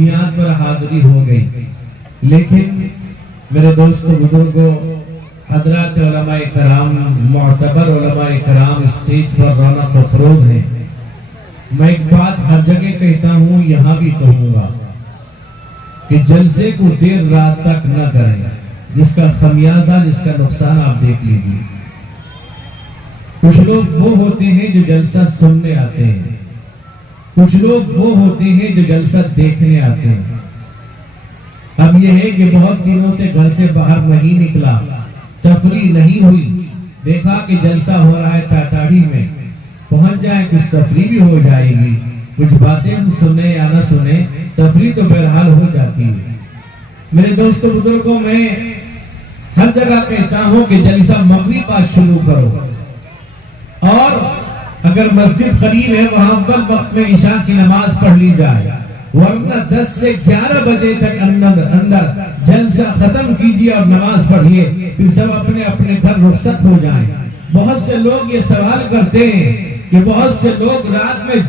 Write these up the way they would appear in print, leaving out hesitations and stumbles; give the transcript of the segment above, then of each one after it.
بنیاد پر حاضری ہو گئی، لیکن میرے دوستوں بزرگوں، حضرات علماء کرام، معتبر علماء کرام اسٹیج پر رونق و فروغ ہیں۔ میں ایک بات ہر جگہ کہتا ہوں، یہاں بھی کہوں گا کہ جلسے کو دیر رات تک نہ کریں، جس کا خمیازہ، جس کا نقصان آپ دیکھ لیجیے۔ کچھ لوگ وہ ہوتے ہیں جو جلسہ سننے آتے ہیں، کچھ لوگ وہ ہوتے ہیں جو جلسہ دیکھنے آتے ہیں۔ اب یہ ہے کہ بہت دنوں سے گھر سے باہر نہیں نکلا، تفریح نہیں ہوئی، دیکھا کہ جلسہ ہو رہا ہے ٹاٹاڑی میں، پہنچ جائیں، کچھ تفریح بھی ہو جائے گی، کچھ باتیں ہم سنیں یا نہ سنیں، تفریح تو بہرحال ہو جاتی ہے۔ میرے دوستوں بزرگوں، میں ہر جگہ کہتا ہوں کہ جلسہ مغرب کا شروع کرو، اور اگر مسجد قریب ہے وہاں اول وقت میں عشاء کی نماز پڑھ لی جائے، ورنہ 10 سے 11 بجے تک اندر جلسہ ختم کیجیے اور نماز پڑھیے، پھر سب اپنے اپنے گھر رخصت ہو جائیں۔ بہت سے لوگ یہ سوال کرتے ہیں کہ بہت سے لوگ رات میں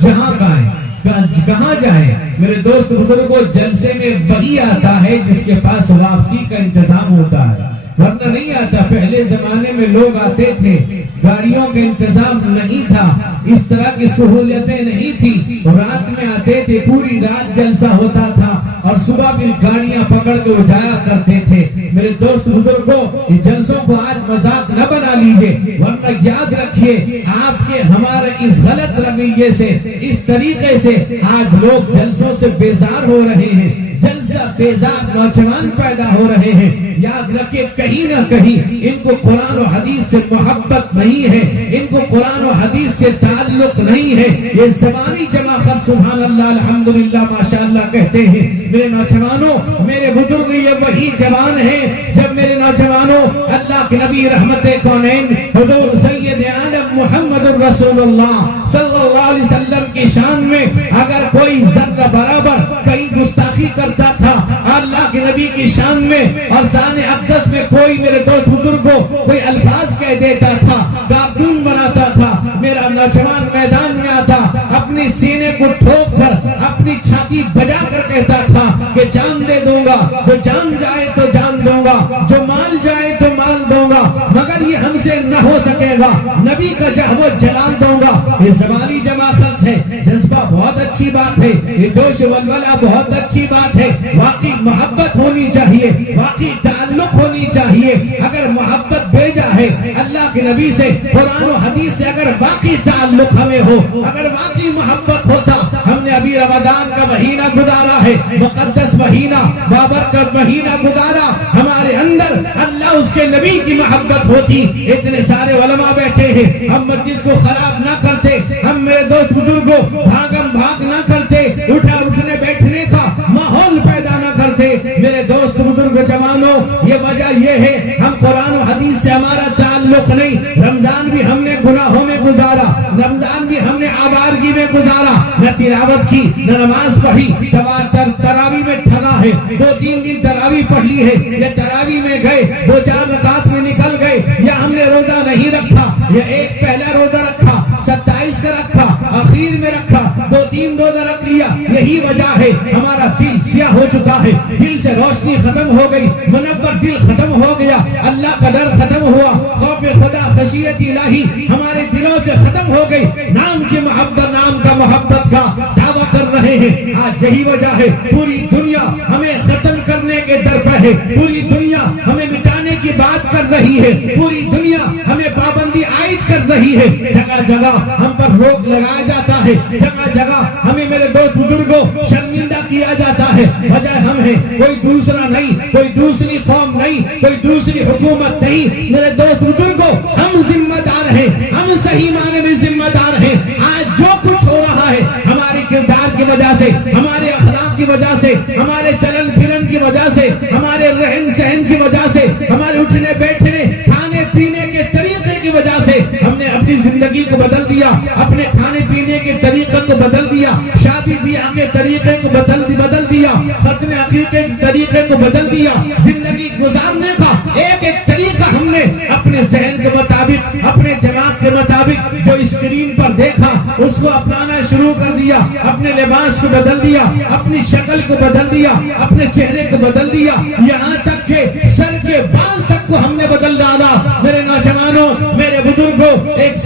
کہاں جائیں؟ میرے دوست بزرگوں، جلسے میں وہی آتا ہے جس کے پاس واپسی کا انتظام ہوتا ہے، ورنہ نہیں آتا۔ پہلے زمانے میں لوگ آتے تھے، گاڑیوں کا انتظام نہیں تھا، اس طرح کی سہولتیں نہیں تھی، رات میں آتے تھے، پوری رات جلسہ ہوتا تھا اور صبح بھی گاڑیاں پکڑ کے وہ جایا کرتے تھے۔ میرے دوست بزرگوں، یہ جلسوں کو آج مذاق نہ بنا لیجئے، ورنہ یاد رکھیے آپ کے ہمارے اس غلط رویے سے، اس طریقے سے آج لوگ جلسوں سے بیزار ہو رہے ہیں، جلسہ بیزار نوجوان پیدا ہو رہے ہیں۔ یاد رکھیں، کہیں نہ کہیں ان کو قرآن و حدیث سے محبت نہیں ہے، ان کو قرآن و حدیث سے تعلق نہیں ہے، یہ زبانی جمع کر سبحان اللہ الحمدللہ ماشاءاللہ کہتے ہیں۔ میرے نوجوانوں، میرے بزرگ، یہ وہی جوان ہیں جب میرے نوجوانوں اللہ کے نبی رحمت کونین حضور سید عالم محمد رسول اللہ صلی اللہ علیہ وسلم کی شان میں اگر کوئی ذرہ برابر کہیں گستاخی کرتا تھا، اللہ کے نبی کی شان میں اور ذان اقدس میں کوئی میرے دوست بزرگوں کوئی الفاظ کہہ دیتا تھا، کارٹون بناتا تھا، میرا نوجوان میدان میں آتا، اپنی سینے کو ٹھوک کر اپنی چھاتی بجا کر کہتا تھا کہ جان دے دوں گا، جو جان جائے تو جان دوں گا، جو مال جائے تو مال دوں گا، مگر یہ ہم سے نہ ہو سکے گا، نبی کا جہو جلال دوں گا۔ یہ زبانی جمع خرچ ہے، جذبہ بہت اچھی بات ہے، یہ جوش ولولہ بہت اچھی بات ہے، واقعی محبت ہونی چاہیے، واقعی تعلق ہونی چاہیے۔ اگر محبت بھیجا ہے اللہ کے نبی سے، قرآن و حدیث سے، اگر واقعی تعلق ہمیں ہو، اگر واقعی محبت ہوتا، ہم نے ابھی رمضان کا مہینہ گزارا ہے، مقدس مہینہ، بابرکت مہینہ گزارا، ہمارے اندر اللہ اس کے نبی کی محبت ہوتی۔ اتنے سارے علماء بیٹھے ہیں، ہم مجلس کو خراب نہ کرتے، ہم میرے دوست بزرگوں بھاگم بھاگ نہ کرتے، اٹھنے بیٹھنے کا ماحول پیدا نہ کرتے۔ میرے دوست بزرگ جوانوں، یہ وجہ یہ ہے ہم قرآن و حدیث سے ہمارا تعلق نہیں۔ رمضان بھی ہم نے گناہوں میں گزارا، رمضان بھی ہم نے آوارگی میں گزارا، نہ تلاوت کی، نہ نماز پڑھی، تراویح میں ٹھگا ہے، 2-3 دن تراویح پڑھ لی ہے، یا تراویح میں گئے 2-4 رکعت میں نکل گئے، یا ہم نے روزہ نہیں رکھا، یا ایک پہلا روزہ رکھا، 27 کا رکھا، آخر میں رکھا، 2-3 روزہ رکھ لیا۔ یہی وجہ ہے ہمارا دل سیاہ ہو چکا ہے، دل سے روشنی ختم ہو گئی، منور دل ختم ہو گیا، اللہ کا ڈر ختم ہوا، خوف خدا خشیت الہی ہمارے دلوں سے ختم ہو گئی، نام کی محبت، نام کا محبت کا دعویٰ کر رہے ہیں۔ آج یہی وجہ ہے پوری دنیا ہمیں ختم کرنے کے در پہ ہے، پوری دنیا ہمیں مٹانے کی بات کر رہی ہے، پوری دنیا ہمیں پابندی عائد کر رہی ہے، جگہ جگہ ہم پر روک لگایا جاتا ہے، جگہ جگہ ہمیں میرے دوست بزرگوں شرمندہ کیا جاتا ہے۔ وجہ ہم ہیں، کوئی دوسرا نہیں، کوئی دوسری قوم نہیں، کوئی دوسری حکومت نہیں۔ میرے دوست بزرگوں، ہم ذمہ دار ہیں، ہم صحیح معنی میں ذمہ دار ہیں۔ آج جو کچھ ہو رہا ہے ہماری کردار کی وجہ سے، ہمارے اخلاق کی وجہ سے، ہمارے چلن پھرن کی وجہ سے، ہمارے رہن سہن کی وجہ سے، ہمارے اٹھنے بیٹھنے کھانے پینے کے طریقے کی وجہ سے ہم نے اپنی زندگی کو بدل دیا، اپنے کھانے پینے کے طریقے کو بدل دیا، شادی بیاہ کے طریقے کو بدل دیا، ختم عقیدے کے طریقے کو بدل دیا۔ زندگی گزارنے کا ایک ایک طریقہ ہم نے اپنے ذہن کے مطابق، اپنے دماغ کے مطابق جو اسکرین پر دیکھا اس کو اپنانا شروع کر دیا، اپنے لباس کو بدل دیا، اپنی شکل کو بدل دیا، اپنے چہرے کو بدل دیا، یہاں تک کہ سر کے بال تک کو ہم نے بدل ڈالا۔ میرے نوجوانوں، میرے بزرگوں، ایک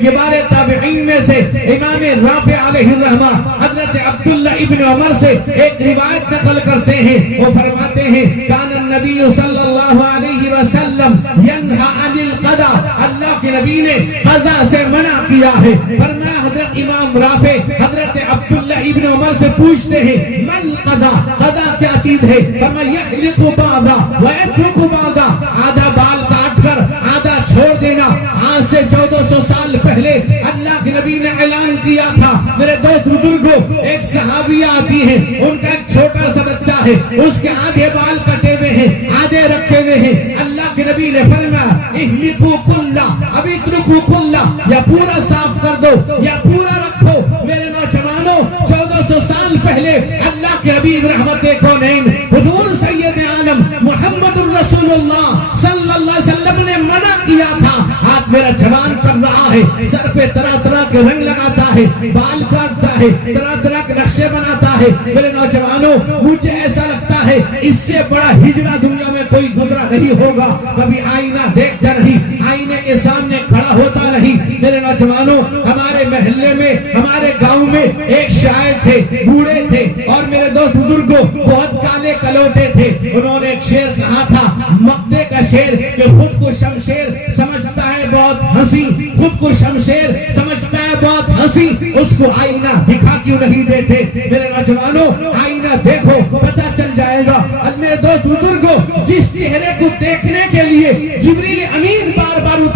کبار تابعین میں سے امام رافع علیہ الرحمہ حضرت عبداللہ ابن عمر سے ایک روایت نقل کرتے ہیں، وہ فرماتے ہیں کان النبی صلی اللہ علیہ وسلم ینہا عن القضاء، اللہ کے نبی نے قضاء سے منع کیا ہے۔ فرمایا حضرت امام رافع حضرت عبداللہ ابن عمر سے پوچھتے ہیں من قضاء، قضاء کیا چیز ہے؟ فرمایا یحلق بعضا ویترک بعضا، آدھا بال کاٹ کر آدھا چھوڑ دینا۔ آج سے 1400 سال پہلے اللہ کے نبی نے اعلان کیا تھا۔ میرے دوست بزرگوں، ایک صحابیہ آتی ہے، ان کا ایک چھوٹا سا بچہ ہے، اس کے آدھے بال کٹے ہوئے ہیں، آدھے رکھے ہوئے ہیں۔ اللہ کے نبی نے فرمایا احلقوا کلا، اب اترکوا کلا، یا پورا صاف کر دو یا پورا رکھو۔ میرے نوجوانوں، 1400 سال پہلے اللہ کے حبیب رحمت کونین حضور سید عالم محمد الرسول اللہ صلی اللہ علیہ وسلم نے منع کیا تھا۔ آج میرا جوان کر رہا ہے، سر پہ طرح طرح کے رنگ لگاتا ہے، بال کاٹتا ہے، طرح طرح کے نقشے بناتا ہے۔ میرے نوجوانوں، مجھے ایسا لگتا ہے اس سے بڑا ہجڑا دنیا میں کوئی گزرا نہیں ہوگا۔ کبھی آئینہ دیکھتا نہیں، آئینے کے سامنے کھڑا ہوتا نہیں۔ میرے نوجوانوں، ہمارے محلے میں، ہمارے گاؤں میں ایک شاعر تھے، بوڑھے تھے، اور میرے دوست بزرگوں بہت کالے کلوٹے تھے۔ انہوں نے ایک شعر کہا تھا، مقدے کا شعر، کہ خود کو شمشیر سمجھتا ہے بہت ہنسی، خود کو شمشیر سمجھتا ہے بہت ہنسی، اس کو آئینہ دکھا کیوں نہیں دیتے؟ میرے نوجوانوں، آئینہ دیکھو، پتہ چل جائے گا۔ میرے دوست بزرگوں، جس چہرے کو دیکھنے کے لیے جبریل امین بار بار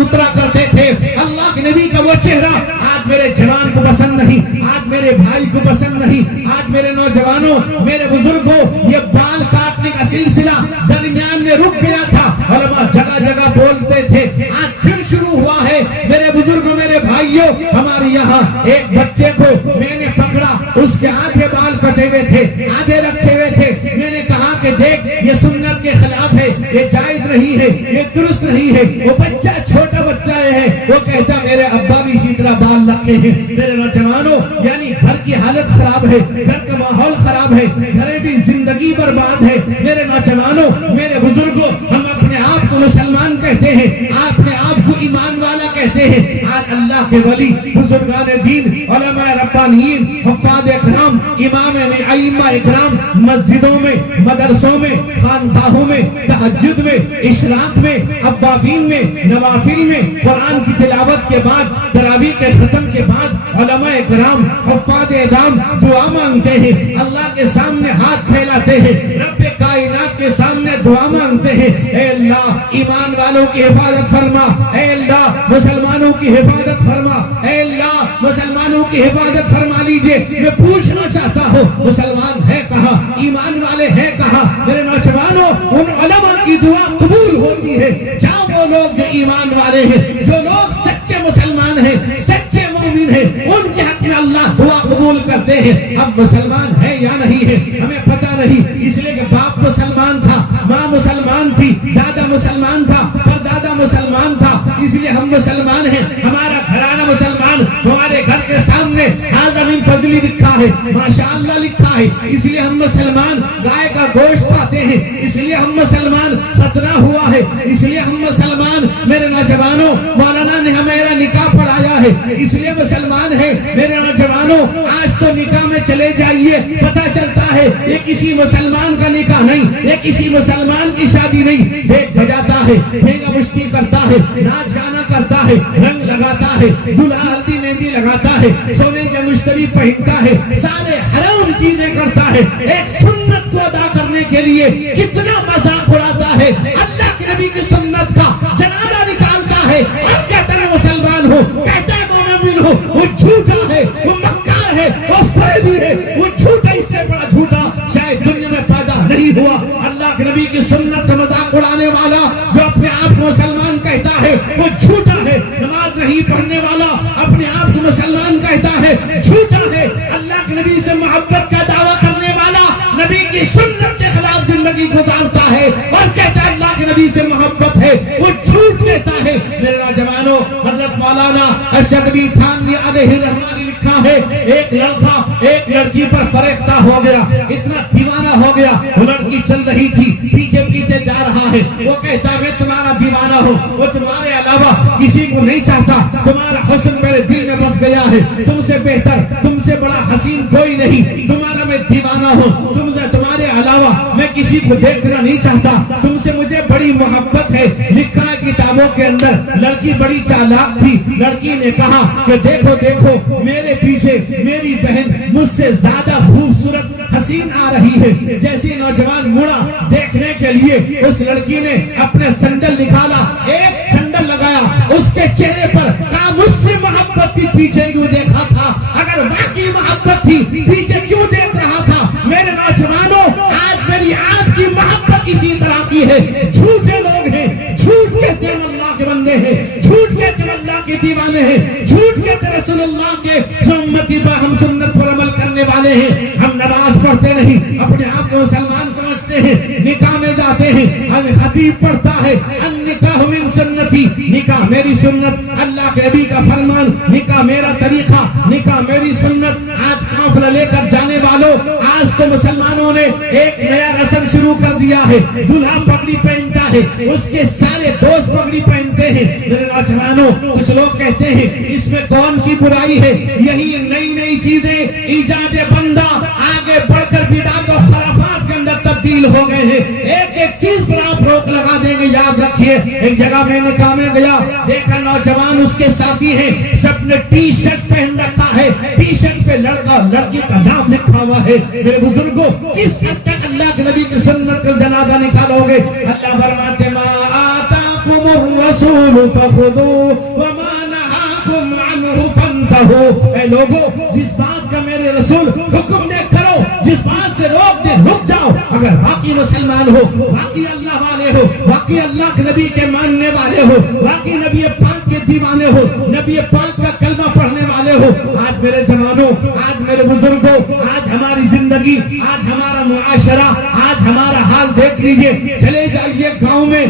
اترا کرتے تھے، اللہ کے نبی کا وہ چہرہ آج میرے جوان کو پسند نہیں، آج میرے بھائی کو پسند نہیں۔ آج میرے نوجوانوں، میرے بزرگوں، یہ بال کاٹنے کا سلسلہ درمیان میں رک گیا تھا، علماء جگہ جگہ بولتے تھے، آج پھر شروع ہوا ہے۔ میرے بزرگوں، میرے بھائیوں، ہمارے یہاں ایک بچے کو میں نے پکڑا، اس کے آدھے بال کٹے ہوئے تھے، آدھے رکھے ہوئے تھے۔ میں نے کہا کہ دیکھ، یہ سنت کے خلاف ہے، یہ جائز نہیں ہے، یہ درست نہیں ہے۔ وہ بچہ، چھوٹا بچہ ہے، وہ کہتا میرے ابا بھی اسی طرح بال رکھے ہیں۔ میرے نوجوانوں، یعنی گھر کی حالت خراب ہے، گھر کا ماحول خراب ہے، گھریں بھی زندگی برباد ہے۔ میرے نوجوانوں، میرے بزرگوں، ہم اپنے آپ کو مسلمان کہتے ہیں، اپنے آپ کو ایمان والا کہتے ہیں۔ آج اللہ کے ولی، بزرگان دین، علماء ربانیین، حفاظ اکرام، امام ائمہ اکرام مسجدوں میں، مدرسوں میں، خانقاہوں میں، تہجد میں، اشراق میں، اوابین میں، نوافل میں، قرآن کی تلاوت کے بعد، تراویح کے ختم کے بعد علماء اکرام، حفاظ اعظام دعا مانگتے ہیں، اللہ کے سامنے ہاتھ پھیلاتے ہیں، رب کائنات کے سامنے دعا مانگتے ہیں، اے اللہ ایمان والوں کی حفاظت فرما، اے اللہ مسلمانوں کی حفاظت فرما، اے اللہ مسلمانوں کی حفاظت فرما لیجئے۔ میں پوچھنا چاہتا ہوں، مسلمان ہے کہاں؟ ایمان والے ہیں کہاں؟ میرے نوجوانوں، ان علماء کی دعا قبول ہوتی ہے جہاں وہ لوگ جو ایمان والے ہیں، جو لوگ سچے مسلمان ہیں، سچے مومن ہیں، ان کے حق میں اللہ دعا قبول کرتے ہیں۔ اب مسلمان ہے یا نہیں ہے ہمیں پتہ نہیں، اس لیے کہ باپ مسلمان تھا، ماں مسلمان تھی، دادا مسلمان تھا، پردادا مسلمان تھا، اس لیے ہم مسلمان ہیں، ہمارا گھرانہ مسلمان، ہمارے گھر کے سامنے ھذا من فضلی لکھا ہے، ماشاءاللہ لکھا ہے، اس لیے ہم مسلمان گائے کا گوشت کھاتے ہیں، اس لیے ہم مسلمان ختنہ ہوا ہے، اس لیے ہم مسلمان، میرے نوجوانوں، مولانا نے ہمارا نکاح پڑھایا ہے، اس لیے مسلمان ہے۔ میرے نوجوانوں، آج تو نکاح میں چلے جائیے، پتہ چلتا ہے یہ کسی مسلمان کا نکاح نہیں، یہ کسی مسلمان کی شادی نہیں۔ دیکھ بجاتا ہے، ٹھیکا مشتی کرتا ہے، ناچ گانا کرتا ہے، رنگ لگاتا ہے، دلہا ہلدی مہندی لگاتا ہے، سونے کے مشتری پہنتا ہے، سارے حرام چیزیں کرتا ہے، ایک سنت کو ادا کرنے کے لیے کتنا مذاق اڑاتا ہے، اللہ کے نبی کی سنت کا جنازہ نکالتا ہے اور کہتا ہے مسلمان ہو، کہتا ہے مومن ہو۔ وہ جھوٹا ہے، وہ مکار ہے، وہ فریبی ہے، وہ جھوٹا، اس سے بڑا جھوٹا شاید دنیا میں پیدا نہیں ہوا۔ اللہ کے نبی کی سنت کا مذاق اڑانے والا جو اپنے آپ کو مسلمان کہتا ہے وہ جھوٹا ہے، نماز نہیں پڑھنے والا اپنے آپ کو مسلمان کہتا ہے جھوٹا ہے، اللہ کے نبی سے محبت کا دعویٰ کرنے والا نبی کی سنت کے خلاف زندگی گزارتا ہے اور کہتا ہے اللہ کے نبی سے محبت ہے، وہ جھوٹ کہتا ہے۔ میرے نوجوانوں، حضرت مولانا اشغلی تھانوی علیہ الرحمن نے لکھا ہے ایک لڑکا ایک لڑکی پر فریفتہ ہو گیا، اتنا دیوانہ ہو گیا، وہ لڑکی چل رہی تھی، پیچھے پیچھے جا رہا ہے، وہ کہتا میں تمہارا دیوانہ ہوں، وہ تمہارے علاوہ کسی کو نہیں چاہتا، تمہارا حسن میرے دل میں بس گیا ہے، تم سے بہتر تم سے بڑا حسین کوئی نہیں، تمہارا میں دیوانہ ہوں، تمہارے علاوہ میں کسی کو دیکھنا نہیں چاہتا، تم سے مجھے بڑی محبت ہے۔ لکھا ہے کتابوں کے اندر لڑکی بڑی چالاک تھی، لڑکی نے کہا کہ دیکھو دیکھو میرے پیچھے میری بہن مجھ سے زیادہ خوبصورت حسین آ رہی ہے۔ جیسے نوجوان مڑا دیکھنے کے لیے اس لڑکی نے اپنے سندل نکالا، ایک سندل لگایا اس کے چہرے پر، کہا مجھ سے محبت تھی پیچھے کیوں دیکھا تھا؟ اگر واقعی محبت تھی پیچھے کیوں دیکھ رہا تھا؟ میرے نوجوانوں آج میری آپ کی محبت اسی طرح کی ہے، جھوٹے لوگ ہیں، جھوٹ کہتے ہیں اللہ کے بندے ہیں، جھوٹ کہتے ہیں اللہ کے دیوانے ہیں، جھوٹ کہتے ہیں رسول اللہ کے جو امتی پر ہم سنت پر عمل کرنے والے ہیں۔ ہم نماز پڑھتے نہیں، اپنے آپ کو مسلمان سمجھتے ہیں، نکاح میں جاتے ہیں، ہم خطیب پڑھتا ہے النکاح من سنتی، نکاح میری سنت، اللہ کے نبی کا فرمان، نکاح میرا طریقہ، نکاح میری سنت۔ آج قافلہ لے کر جانے والوں، آج تو مسلمانوں نے ایک نیا رسم شروع کر دیا ہے، دلہا پگڑی پہنتا ہے، اس کے سارے دوست پگڑی پہنتے ہیں۔ میرے نوجوانوں کچھ لوگ کہتے ہیں اس میں کون سی برائی ہے؟ یہی نئی نئی چیزیں ایجاد بندہ آگے بڑھ کر بدعت و خرافات کے اندر تبدیل ہو گئے ہیں۔ ایک ایک چیز پر آپ روک لگا دیں گے، یاد رکھیے۔ ایک جگہ میں نکاح میں گیا، دیکھا نوجوان اس کے ساتھی ہیں، سب نے ٹی شرٹ پہن رکھا ہے، ٹی شرٹ پہ لڑکا لڑکی کا نام لکھا ہوا ہے۔ میرے بزرگوں کس حد تک اللہ کے نبی کی سنت کا جنازہ نکالو گے؟ اللہ فرماتے ما آتاکم الرسول فخذوہ وما نہاکم عنہ فانتہوا۔ اے لوگو جس بات کا میرے رسول حکم دے کرو، جس بات سے روک دے رک جاؤ۔ اگر واقعی مسلمان ہو، واقعی اللہ والے ہو، واقعی اللہ کے نبی کے ماننے والے ہو، واقعی نبی پاک کے دیوانے ہو، نبی پاک کا کلمہ پڑھنے والے ہو، آج میرے جوانوں، آج میرے بزرگوں، آج ہماری زندگی، آج ہمارا معاشرہ، آج ہمارا حال دیکھ لیجئے۔ چلے جائیے گاؤں میں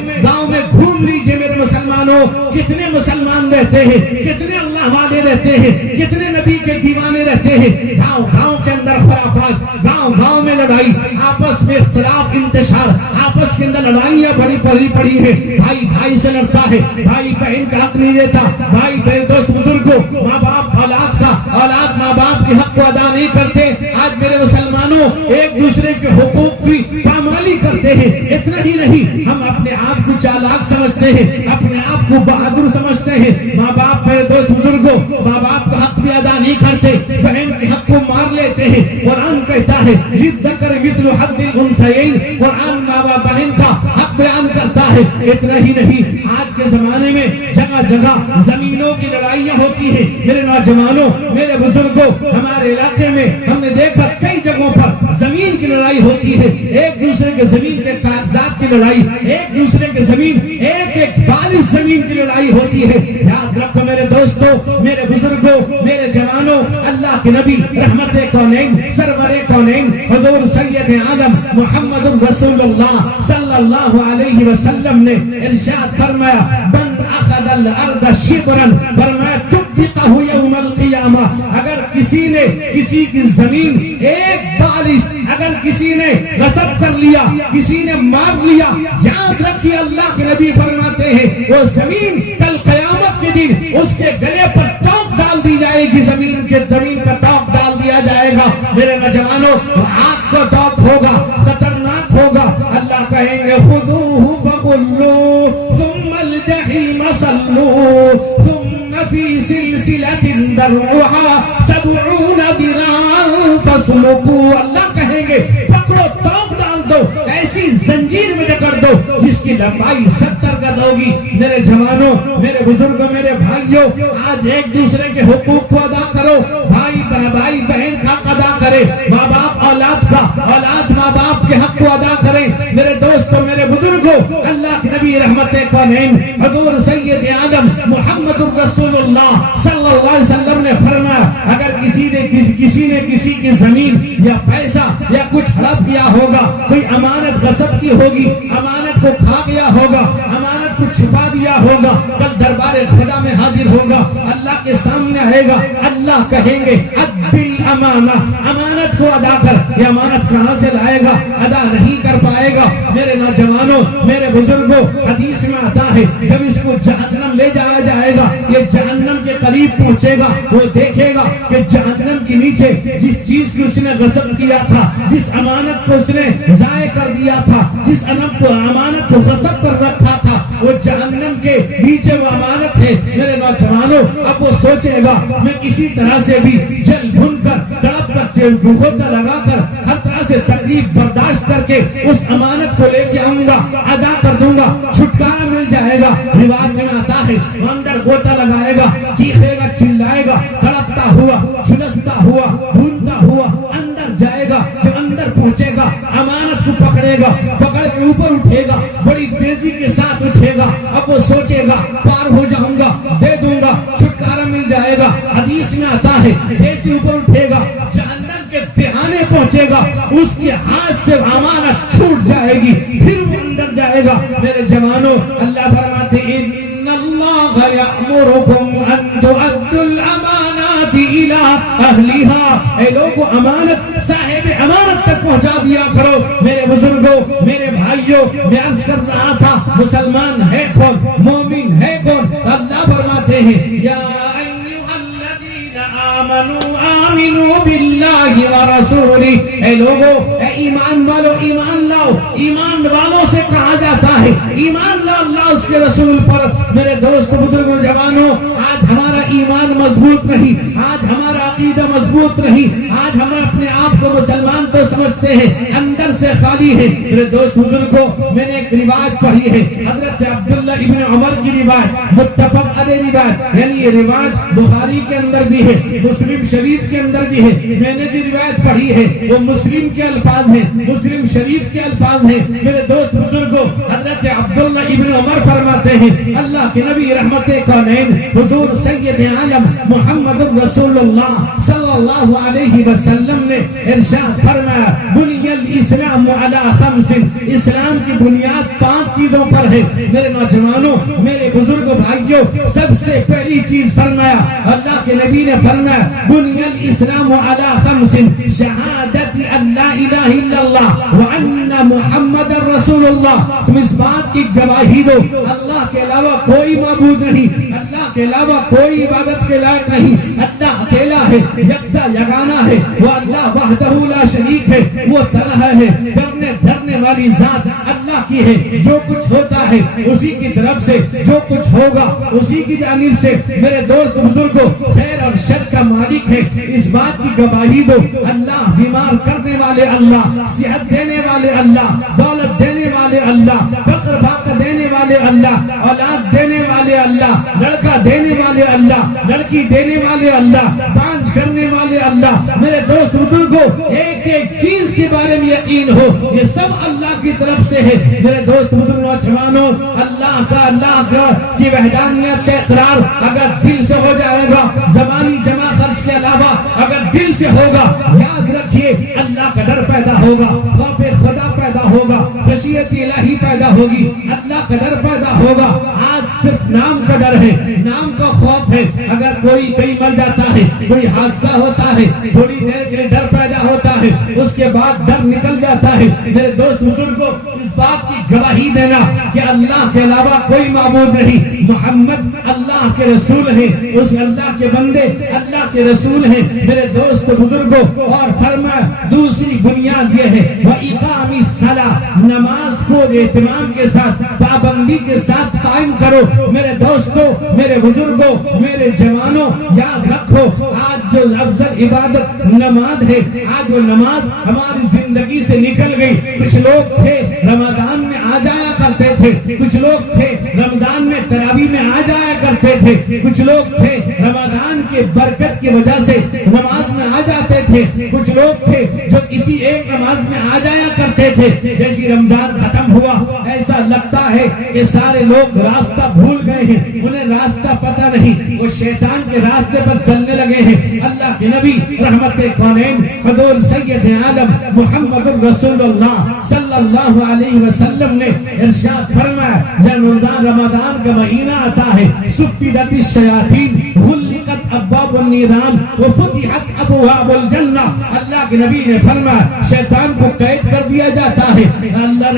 گھوم لیجئے میرے مسلمانوں، کتنے مسلمان رہتے ہیں، کتنے اللہ والے رہتے ہیں، کتنے نبی کے دیوانے رہتے ہیں۔ گاؤں کے اندر خرافات، گاؤں میں لڑائی، آپس میں اختلاف، انتشار، آپس کے اندر لڑائیاں بڑی پڑی ہیں۔ بھائی سے لڑتا ہے، بھائی بہن کا حق نہیں دیتا، بھائی بہن دوست بزرگوں، ماں باپ اولاد کا، اولاد ماں باپ کے حق کو ادا نہیں کرتے۔ آج میرے مسلمانوں ایک دوسرے کے حقوق کی پامالی کرتے ہیں۔ اتنا ہی نہیں، ہم اپنے آپ کو چالاک سمجھتے ہیں، اپنے آپ کو بہادر سمجھتے ہیں۔ ماں باپ میرے دوست بزرگوں ماں باپ کا حق بھی ادا نہیں کرتے، بہن کے حق کو مار لیتے ہیں۔ قرآن کہتا ہے للذکر مثل حظ الانثیین، قرآن ماں باپ بہن کا حق بیان کرتا ہے۔ اتنا ہی نہیں، آج کے زمانے میں جگہ جگہ زمینوں کی لڑائیاں ہوتی ہیں۔ میرے نوجوانوں، میرے بزرگوں، ہمارے علاقے میں ہم نے دیکھا کئی جگہوں پر زمین کی لڑائی ہوتی ہے، ایک دوسرے کے زمین کے کاغذات کی لڑائی، ایک دوسرے کے زمین، ایک بالش زمین کی لڑائی ہوتی ہے۔ یاد رکھو میرے دوستوں، میرے بزرگوں، میرے جوانوں، اللہ کے نبی رحمت کونین، سرور کونین، حضور سید عالم محمد رسول اللہ صلی اللہ علیہ وسلم نے ارشاد فرمایا من اخذ الارض شبرا، فرمایا تفقہ یوم القیامہ۔ اگر کسی نے کسی کی زمین ایک بالش اگر کسی نے غصب کر لیا، کسی نے مار لیا، یاد رکھیے اللہ کے نبی فرماتے ہیں وہ زمین کل قیامت کے دن اس کے گلے پر ٹوک ڈال دی جائے گی، زمین کا ٹوک ڈال دیا جائے گا۔ میرے نوجوانوں آگ کا ٹوک ہوگا، خطرناک ہوگا۔ اللہ کہیں گے خذوہ فغلوہ ثم الجحیم صلوہ ثم فی سلسلۃ ذرعها 70 ذراعا فاسلکوہ۔ اللہ کہیں گے پکڑو، ٹوک ڈال دو، ایسی زنجیر میں جکڑ دو جس کی لمبائی 70 گز ہوگی۔ میرے جوانوں، میرے بزرگوں، میرے بھائیوں، آج ایک دوسرے کے حقوق کو ادا کرو۔ بھائی بہن کا ادا کرے، ماں باپ اولاد کا، اولاد ماں باپ کے حق کو ادا کرے۔ میرے دوستوں، میرے بزرگوں، اللہ کے نبی رحمت کونین حضور سید عالم محمد رسول اللہ صلی اللہ علیہ وسلم نے فرمایا اگر کسی نے کسی کی زمین یا پیسہ یا کچھ ہڑپ کیا ہوگا، کوئی امانت غصب کی ہوگی، امانت کو کھا گیا ہوگا، امانت کو چھپا دیا ہوگا، کل دربار خدا میں حاضر ہوگا، اللہ کے سامنے آئے گا، اللہ کہیں گے ادل امانہ، امانت کو ادا کر۔ یہ امانت کہاں سے لائے گا؟ ادا نہیں کر پائے گا۔ میرے نوجوانوں، میرے بزرگوں، حدیث میں آتا ہے جب اس کو جہنم لے جایا جائے گا، یہ جہنم کے قریب پہنچے گا، وہ دیکھے گا کہ جہنم کے نیچے جس چیز کو اس نے غصب کیا تھا، جس امانت کو اس نے ضائع کر دیا تھا، جس امانت کو غصب کر رکھا تھا، وہ جہنم کے نیچے وہ امانت ہے۔ میرے نوجوانوں، اب وہ سوچے گا میں کسی طرح سے بھی جل بھن کر، تڑپ کر، غوطہ لگا کر، ہر طرح سے تکلیف برداشت کر کے اس امانت کو لے کے آؤں گا، ادا کر دوں گا، چھٹکارا مل جائے گا۔ روایت میں آتا ہے اندر غوطہ لگائے گا، چیخے گا، چلائے گا، تڑپتا ہوا، جھلستا ہوا، بھونتا ہوا اندر جائے گا۔ جب اندر پہنچے گا، امانت کو پکڑے گا، پکڑ کے اوپر اٹھے گا، بڑی تیزی کے ساتھ اٹھے گا۔ اب وہ سوچے گا پار ہو جاؤں گا، دے دوں گا، چھٹکارا مل جائے گا۔ حدیث میں آتا ہے جیسے اوپر اٹھے گا، جہنم کے دہانے پہنچے گا، اس کے ہاتھ سے امانت چھوٹ جائے گی، پھر وہ اندر جائے گا۔ میرے جوانوں، اللہ فرماتے ہیں ان اللہ یأمرکم ان تؤدوا الامانات الی اہلها، اے لوگو امانت صاحب امانت تک پہنچا دیا کرو۔ میرے بزرگوں، میرے بھائیوں، میں عرض کر رہا تھا مسلمان ہے کون، مومن ہے کون؟ اللہ فرماتے ہیں یا آمنوا باللہ ورسولہ، اے لوگو، اے ایمان والو ایمان لاؤ۔ ایمان والوں سے کہا جاتا ہے ایمان لاؤ اللہ اس کے رسول پر۔ میرے دوست بزرگوں جوانوں، آج ہمارا ایمان مضبوط نہیں، آج ہمارا عقیدہ مضبوط نہیں، آج ہم اپنے آپ کو مسلمان تو سمجھتے ہیں، اندر سے خالی ہے۔ میرے دوست بزرگوں، میں نے ایک روایت پڑھی ہے، حضرت عبداللہ ابن عمر کی روایت، متفق علیہ روایت، یعنی یہ روایت بخاری کے اندر بھی ہے، مسلم شریف کے اندر بھی ہے۔ میں نے جو روایت پڑھی ہے وہ مسلم کے الفاظ ہیں، مسلم شریف کے الفاظ ہیں۔ میرے دوست بزرگوں، حضرت عبداللہ ابن عمر فرماتے ہیں اللہ کے نبی رحمت کونین حضور سید عالم محمد رسول اللہ صلی اللہ علیہ وسلم نے ارشاد فرمایا بنی الاسلام علی خمس، اسلام کی بنیاد 5 چیزوں پر ہے۔ میرے نوجوانوں، میرے بزرگوں، بھائیوں، سب سے پہلی چیز فرمایا اللہ کے نبی نے فرمایا بنی الاسلام علی خمس، شہادت ان لا الہ الا اللہ وان محمد رسول اللہ، تم اس بات کی گواہی دو اللہ کے علاوہ کوئی معبود نہیں، اللہ کے علاوہ کوئی عبادت کے لائق نہیں، اللہ اکیلا ہے، یکتا یگانہ ہے، وہ اللہ وحدہ لا شریک ہے، وہ تنہا ہے، کرنے دھرنے والی ذات اللہ کی ہے، جو کچھ ہوتا ہے اسی کی طرف سے، جو کچھ ہوگا اسی کی جانب سے۔ میرے دوست بزرگوں، خیر اور شر کا مالک ہے، اس بات کی گواہی دو اللہ بیمار کرنے والے اللہ، صحت دینے والے اللہ، دولت دینے والے اللہ، فقر فاقہ دینے والے اللہ، اولاد دینے والے اللہ، لڑکا دینے والے اللہ، لڑکی دینے والے اللہ، بانجھ کرنے والے اللہ۔ میرے دوست بزرگوں، ایک ایک چیز کے بارے میں یقین ہو یہ سب اللہ کی طرف سے ہے۔ میرے دوست بزرگوں، نوجوانوں، اللہ کی وحدانیت کا اقرار اگر دل سے ہو جائے گا، زبانی جمع خرچ کے علاوہ اگر دل سے ہوگا، یاد رکھیے اللہ کا ڈر پیدا ہوگا، خوف خدا پیدا ہوگا، خشیت الہی پیدا ہوگی، اللہ کا ڈر پیدا ہوگا۔ آج صرف نام کا ڈر ہے، نام کا خوف ہے، اگر کوئی کہیں مر جاتا ہے، کوئی حادثہ ہوتا ہے، تھوڑی دیر کے لیے ڈر پیدا ہوتا ہے، اس کے بعد ڈر نکل جاتا ہے۔ میرے دوست بزرگوں، اس بات کی گواہی دینا کہ اللہ کے علاوہ کوئی معبود نہیں، محمد اللہ کے رسول ہیں، اس اللہ کے بندے اللہ کے رسول ہیں۔ میرے دوست بزرگوں، اور فرمایا دوسری بنیاد یہ ہے وَإِقَامِ الصَّلَاةِ، نماز کو اہتمام کے ساتھ، پابندی کے ساتھ قائم کرو۔ میرے دوستوں، میرے بزرگوں، میرے جوانوں، یاد رکھو آج جو افضل عبادت نماز ہے، آج وہ نماز ہماری زندگی سے نکل گئی۔ کچھ لوگ تھے رمضان میں آ جایا کرتے تھے، کچھ لوگ تھے رمضان میں تراویح میں آ جایا کرتے تھے، کچھ لوگ تھے رمضان کے برکت کی وجہ سے نماز میں آ جاتے تھے، کچھ لوگ تھے جو کسی ایک نماز میں آ جایا کرتے تھے۔ جیسی رمضان ختم ہوا ایسا لگتا ہے کہ سارے لوگ راستہ بھول گئے ہیں، انہیں راستہ پتہ نہیں، وہ شیطان کے راستے پر چلنے لگے ہیں۔ اللہ کے نبی رحمت کونین حضور سید عالم محمد رسول اللہ صلی اللہ علیہ وسلم نے ارشاد فرمایا، جب رمضان کا مہینہ آتا ہے، سفلت الشیاطین، غلقت ابواب النیران وفتحت ابواب الجنہ، اللہ کے نبی نے فرمایا شیطان کو قید کر دیا جاتا ہے، اللہ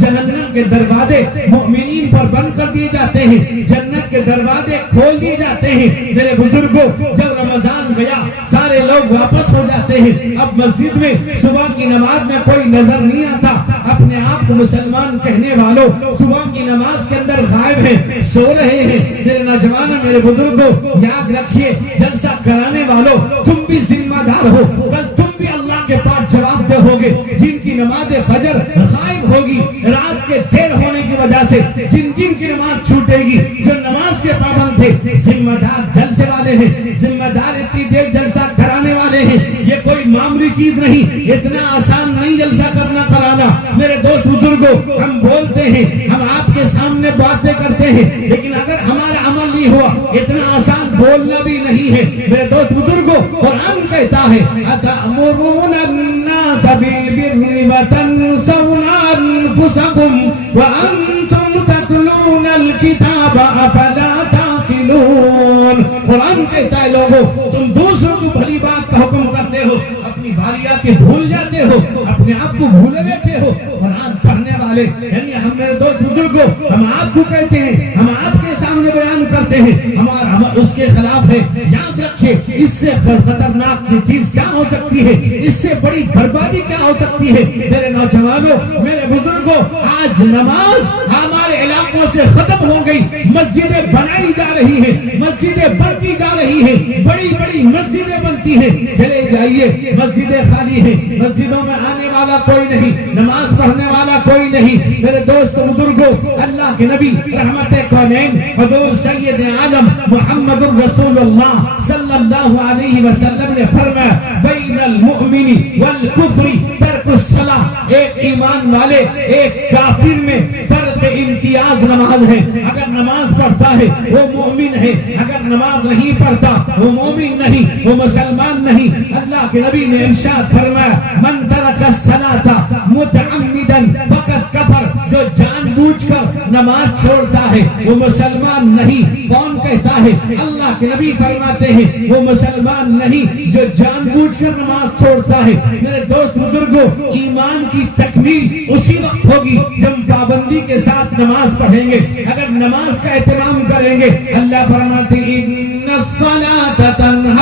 جہنم کے دروازے مومنین پر بند کر دیے جاتے ہیں، جنت کے دروازے کھول دیے جاتے ہیں۔ میرے بزرگوں، جب رمضان گیا سارے لوگ واپس ہو جاتے ہیں، اب مسجد میں صبح کی نماز میں کوئی نظر نہیں آتا، اپنے آپ کو مسلمان کہنے والوں صبح کی نماز کے اندر غائب ہیں، سو رہے ہیں۔ میرے نوجوانوں، میرے بزرگوں، یاد رکھیے، جلسہ کرانے والوں تم بھی ذمہ دار ہو، کل تم بھی اللہ کے پاس جواب دہ ہوگے۔ جن کی نماز فجر غائب ہوگی رات کے دیر ہونے کی وجہ سے، جن کی نماز چھوٹے گی، جو نماز کے پابند تھے، ذمہ دار جلسے والے ہیں، ذمہ دار اتنی دیر جلسہ کرانے والے ہیں۔ یہ کوئی معمولی چیز نہیں، اتنا آسان نہیں جلسہ کرنا کرانا۔ میرے دوست بزرگوں، ہم بولتے ہیں، ہم آپ کے سامنے باتیں کرتے ہیں، لیکن اگر ہمارا عمل نہیں ہوا، اتنا آسان بولنا بھی نہیں ہے۔ میرے دوست بزرگوں، قرآن کہتا ہے أَتَأْمُرُونَ النَّاسَ بِالْبِرِّ وَتَنْسَوْنَ أَنفُسَكُمْ وَأَنْتُمْ تَتْلُونَ الْكِتَابَ أَفَلَا تَعْقِلُونَ۔ قرآن کہتا ہے لوگوں، تم دوسروں کو بھلی بات کا حکم کرتے ہو، اپنی باری آ کے بھول جاتے ہو، اپنے آپ کو بھولے بیٹھے ہو۔ قرآن پڑھنے والے یعنی ہم، میرے دوست بزرگوں، ہم آپ کو کہتے ہیں، ہم آپ کے سامنے بیان کرتے ہیں، ہمارا اس کے خلاف ہے۔ یاد رکھیے، اس سے خطرناک چیز کیا ہو سکتی ہے، اس سے بڑی بربادی کیا ہو سکتی ہے۔ میرے نوجوانوں، میرے بزرگوں، آج نماز ہمارے علاقوں سے ختم ہو گئی، مسجدیں بنائی جا رہی ہیں، مسجدیں بنتی جا رہی ہیں، بڑی بڑی مسجدیں بنتی ہیں۔ چلے جائیے، مسجدیں خالی ہیں، مسجدوں میں آنے والا کوئی نہیں، نماز پڑھنے والا کوئی نہیں۔ میرے دوست بزرگوں، اللہ کے نبی رحمت کونین حضور سید عالم محمد رسول اللہ صلی اللہ علیہ وسلم نے فرمایا، بین المؤمن والکفر ترک الصلاۃ، ایک ایمان والے ایک کافر میں فرق امتیاز نماز ہے۔ اگر نماز پڑھتا ہے وہ مومن ہے، اگر نماز نہیں پڑھتا وہ مومن نہیں، وہ مسلمان نہیں۔ اللہ کے نبی نے ارشاد فرمایا، من ترک الصلاۃ متعمدا فقد کفر، جو جان بوجھ کر نماز چھوڑتا ہے وہ مسلمان نہیں۔ کون کہتا ہے؟ اللہ کے نبی فرماتے ہیں وہ مسلمان نہیں جو جان بوجھ کر نماز چھوڑتا ہے۔ میرے دوست بزرگوں، ایمان کی تکمیل اسی وقت ہوگی جب پابندی کے ساتھ نماز پڑھیں گے، اگر نماز کا اہتمام کریں گے۔ اللہ فرماتے ہیں ان الصلاۃ تنہی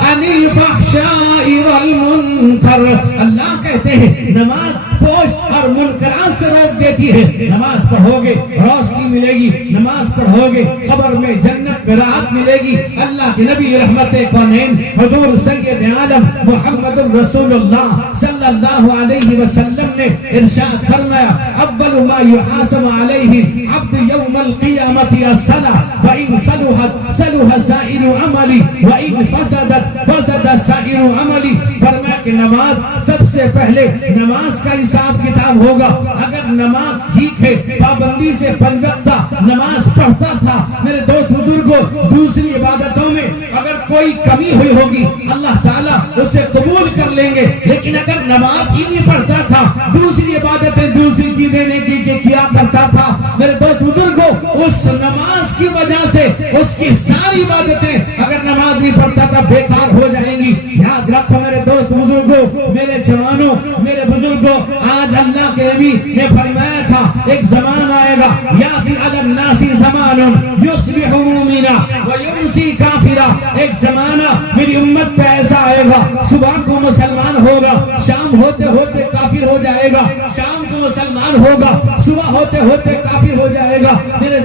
عن الفحشاء والمنکر، اللہ کہتے ہیں نماز فحش اور منکرات سے روک دیتی ہے۔ نماز پڑھو گے روشنی ملے گی، نماز پڑھو گے قبر میں جنت میں راحت ملے گی۔ اللہ کے نبی رحمت کونین حضور سید عالم محمد رسول اللہ صلی اللہ علیہ وسلم نے ارشاد فرمایا، اول ما یحاسب علیہ عبد یوم القیامت الصلاۃ، فإن صلحت صلح سائر عملی وإن فسدت فسد سائر عملی۔ فرمایا کہ نماز سب سے پہلے نماز کا حساب کتاب ہوگا۔ اگر نماز ٹھیک ہے، پابندی سے پنج وقتہ نماز پڑھتا تھا، میرے دوست بزرگوں، دوسری عبادتوں میں اگر کوئی کمی ہوئی ہوگی اللہ تعالیٰ اسے قبول کر لیں گے، لیکن اگر نماز ہی نہیں پڑھتا تھا، دوسری عبادتیں دوسری چیزیں نہیں کیا کرتا تھا، میرے دوست بزرگوں، اس نماز کی وجہ سے اس کی ساری عبادتیں اگر نماز نہیں پڑھتا تھا بیکار ہو جائیں گی۔ یاد رکھو میرے دوست بزرگوں، میرے جوانوں، میرے بزرگوں، آج اللہ کے نبی نے فرمایا تھا ایک زمان آئے گا، یاتی علی الناس زمان یصبح مومنا ویمسی کافرا، ایک زمانہ میری امت پہ ایسا آئے گا، صبح کو مسلمان ہوگا، شام ہوتے ہوتے کافر ہو جائے گا، شام کو مسلمان ہوگا، صبح ہوتے ہوتے کافر ہو جائے گا۔ میرے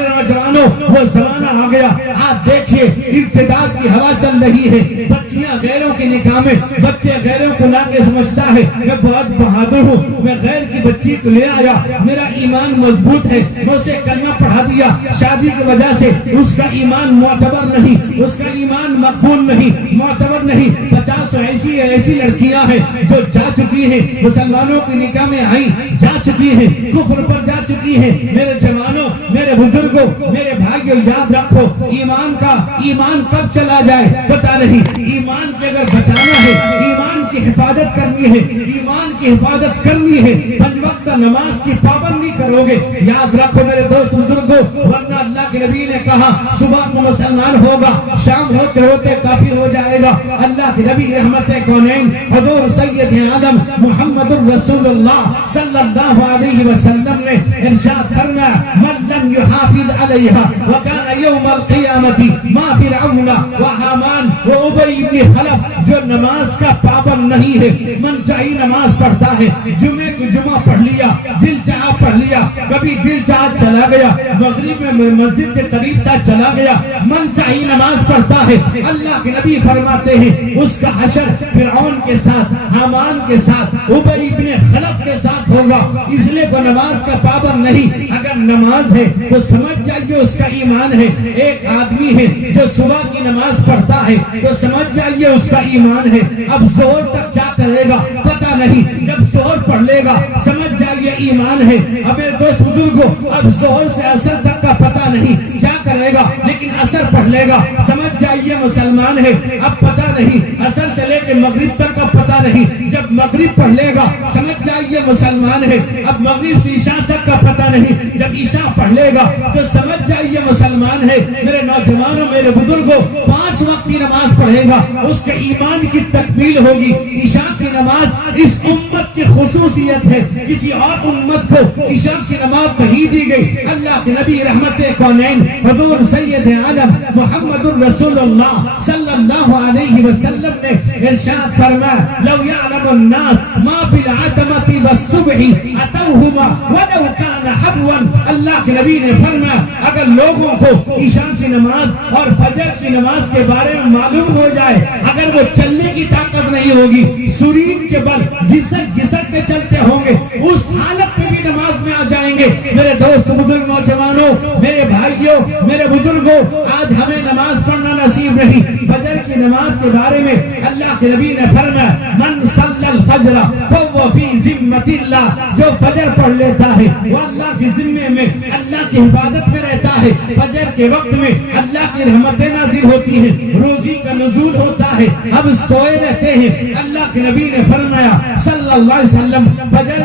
نوجوانوں، وہ زمانہ آ گیا۔ آپ دیکھیے ارتداد کی ہوا چل رہی ہے، بچیاں غیروں کے نکاح میں، بچے غیروں کو لا کے سمجھتا ہے میں بہت بہادر ہوں، میں غیر کی بچی کو لے آیا، میرا ایمان مضبوط ہے، میں اسے کلمہ پڑھا دیا۔ شادی کی وجہ سے اس کا ایمان معتبر نہیں، اس کا ایمان مقبول نہیں، معتبر نہیں۔ 50 ایسی لڑکیاں ہیں جو جا چکی ہیں، مسلمانوں کے نکاح میں آئیں، جا چکی ہے، کفر پر جا چکی ہے۔ میرے جوانوں، میرے بزرگوں، میرے بھائیوں، یاد رکھو ایمان کب چلا جائے پتہ نہیں۔ ایمان کے اگر بچانا ہے، ایمان کی حفاظت کرنی ہے، ایمان کی حفاظت کرنی ہے، 5 وقت نماز کی پابندی کرو گے، یاد رکھو میرے دوست بزرگوں، ورنہ اللہ کے نبی نے کہا صبح کو مسلمان ہوگا، شام ہوتے ہوتے کافر ہو جائے گا۔ اللہ کے نبی رحمت کونین حضور سید آدم محمد الرسول اللہ صلی اللہ علیہ وسلم نے ارشاد فرمایا من لم يحافظ علیہا وکان یوم القیامت ما فرعون وحامان وابی بن خلف، جو نماز کا پابند نہیں ہے، من چاہی نماز پڑھتا ہے، جمعے کو جمعہ پڑھ لیا، دل چاہا پڑھ لیا، کبھی دل چاہا چلا گیا، مغرب میں مسجد کے قریب تھا چلا گیا، من چاہی نماز پڑھتا ہے، اللہ کے نبی فرماتے ہیں اس کا حشر فرعون کے ساتھ، حامان کے ساتھ، ابی بن خلف کے ساتھ ہوگا۔ اس لیے تو نماز کا پابند نہیں، اگر نماز ہے تو سمجھ جائیے اس کا ایمان ہے۔ ایک آدمی ہے جو صبح کی نماز پڑھتا ہے تو سمجھ جائیے اس کا ایمان ہے۔ اب ظہر تک کیا کرے گا پتہ نہیں، جب ظہر پڑھ لے گا سمجھ جائیے ایمان ہے۔ اب میرے دوست بزرگوں، اب ظہر سے عصر تک کا پتہ نہیں کیا کرے گا، لیکن عصر پڑھ لے گا، سمجھ جائیے مسلمان ہے۔ اب پتہ نہیں عصر سے لے کے مغرب تک کا پتہ نہیں، جب مغرب پڑھ لے گا سمجھ جائیے مسلمان ہے۔ اب مغرب سے عشاء تک کا پتہ نہیں، جب عشاء پڑھ لے گا تو سمجھ جائیے مسلمان ہے۔ میرے نوجوانوں، میرے بزرگوں، 5 وقت کی نماز پڑھے گا، اس کے ایمان کی تکمیل ہوگی۔ عشاء کی نماز اس امت کی خصوصیت ہے، کسی اور امت کو عشاء کی نماز نہیں دی گئی۔ اللہ کے نبی رحمت کونین حضور سید عالم محمد الرسول اللہ صلی اللہ علیہ وسلم نے ارشاد فرمایا لو یعلم الناس ما فی العتمۃ والصبح اتوہما ولو کان حبوا۔ اللہ کے نبی نے فرمایا اگر لوگوں کو عشاء کی نماز اور فجر کی نماز کے بارے میں معلوم ہو جائے، اگر وہ چلنے کی طاقت نہیں ہوگی، سرین کے بل گھسٹ گھسٹ کے چلتے ہوں گے، اس حالت میں بھی نماز میں آ جائیں گے۔ میرے دوست بزرگ نوجوانوں، میرے بھائیوں، میرے بزرگوں، آج ہمیں نماز پڑھنا نصیب نہیں۔ فجر کی نماز کے بارے میں اللہ کے نبی نے فرمایا من صلی الفجر فهو فی ذمۃ اللہ، جو فجر پڑھ لیتا ہے وہ اللہ کے ذمے میں، اللہ کی حفاظت میں رہتا ہے۔ فجر کے وقت میں اللہ کی رحمتیں نازل ہوتی ہیں، روزی کا نزول ہوتا ہے، ہم سوئے رہتے ہیں۔ اللہ کے نبی نے فرمایا صلی اللہ علیہ وسلم فجر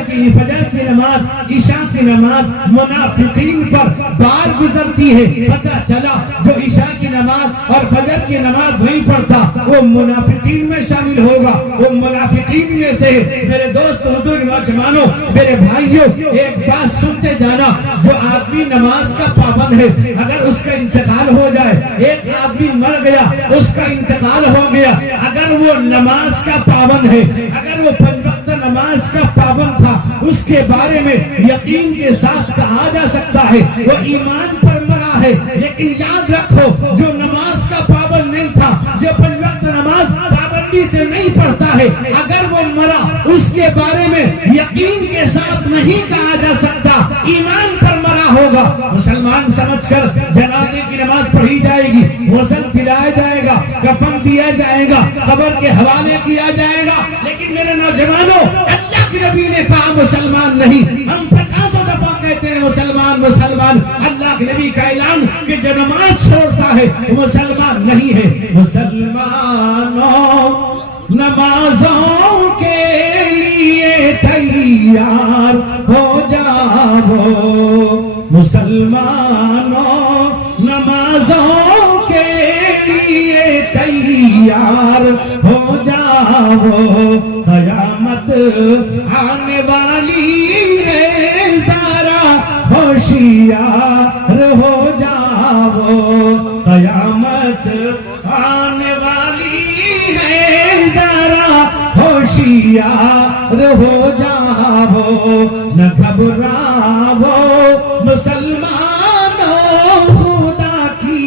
کی نماز، عشاء کی نماز منافقین پر بار گزرتی ہے۔ پتہ چلا جو عشاء کی نماز اور فجر کی نماز نہیں پڑھتا وہ منافقین میں شامل ہوگا، وہ منافقین میں سے۔ میرے دوست بزرگ نوجوانوں، میرے بھائیوں، ایک بات سنتے جانا، جو آدمی نماز کا پابند ہے اگر اس کا انتقال ہو جائے، ایک آدمی مر گیا اس کا انتقال ہو گیا، اگر وہ نماز کا پابند ہے، اگر وہ 5 وقت نماز کا پابند تھا، اس کے بارے میں یقین کے ساتھ کہا جا سکتا ہے وہ ایمان پر مرا ہے۔ لیکن یاد رکھو جو نماز کا پابند نہیں تھا، جو 5 وقت نماز پابندی سے نہیں پڑھتا ہے، اگر وہ مرا اس کے بارے میں یقین کے ساتھ نہیں کہا جا سکتا، ایمان پر مرا ہوگا۔ مسلمان سمجھ کر جنازے کی نماز پڑھی جائے گی، غسل پلایا جائے گا، کفن دیا جائے گا، قبر کے حوالے کیا جائے گا، لیکن میرے نوجوانوں اللہ کے نبی نے کہا مسلمان نہیں۔ ہم 50 دفعہ کہتے ہیں مسلمان مسلمان، اللہ کے نبی کا اعلان کہ جو نماز چھوڑتا ہے وہ مسلمان نہیں ہے۔ مسلمانوں نمازوں کے لیے تیار ہو جاؤ، مسلمانوں نمازوں کے لیے تیار ہو جاؤ، قیامت آنے والی ہے ذرا ہوشیار ہو جاؤ، قیامت آنے والی ہے ذرا ہوشیار ہو جاؤ، نہ گھبراؤ مسلمانوں، خدا کی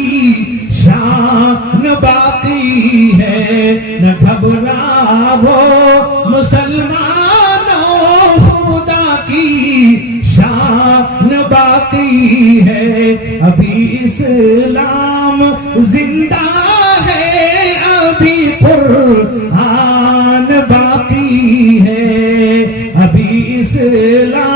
شان باقی ہے، نہ گھبراؤ مسلمانوں، خدا کی شان باقی ہے، ابھی اسلام زندہ ہے، ابھی قرآن باقی ہے، ابھی اسلام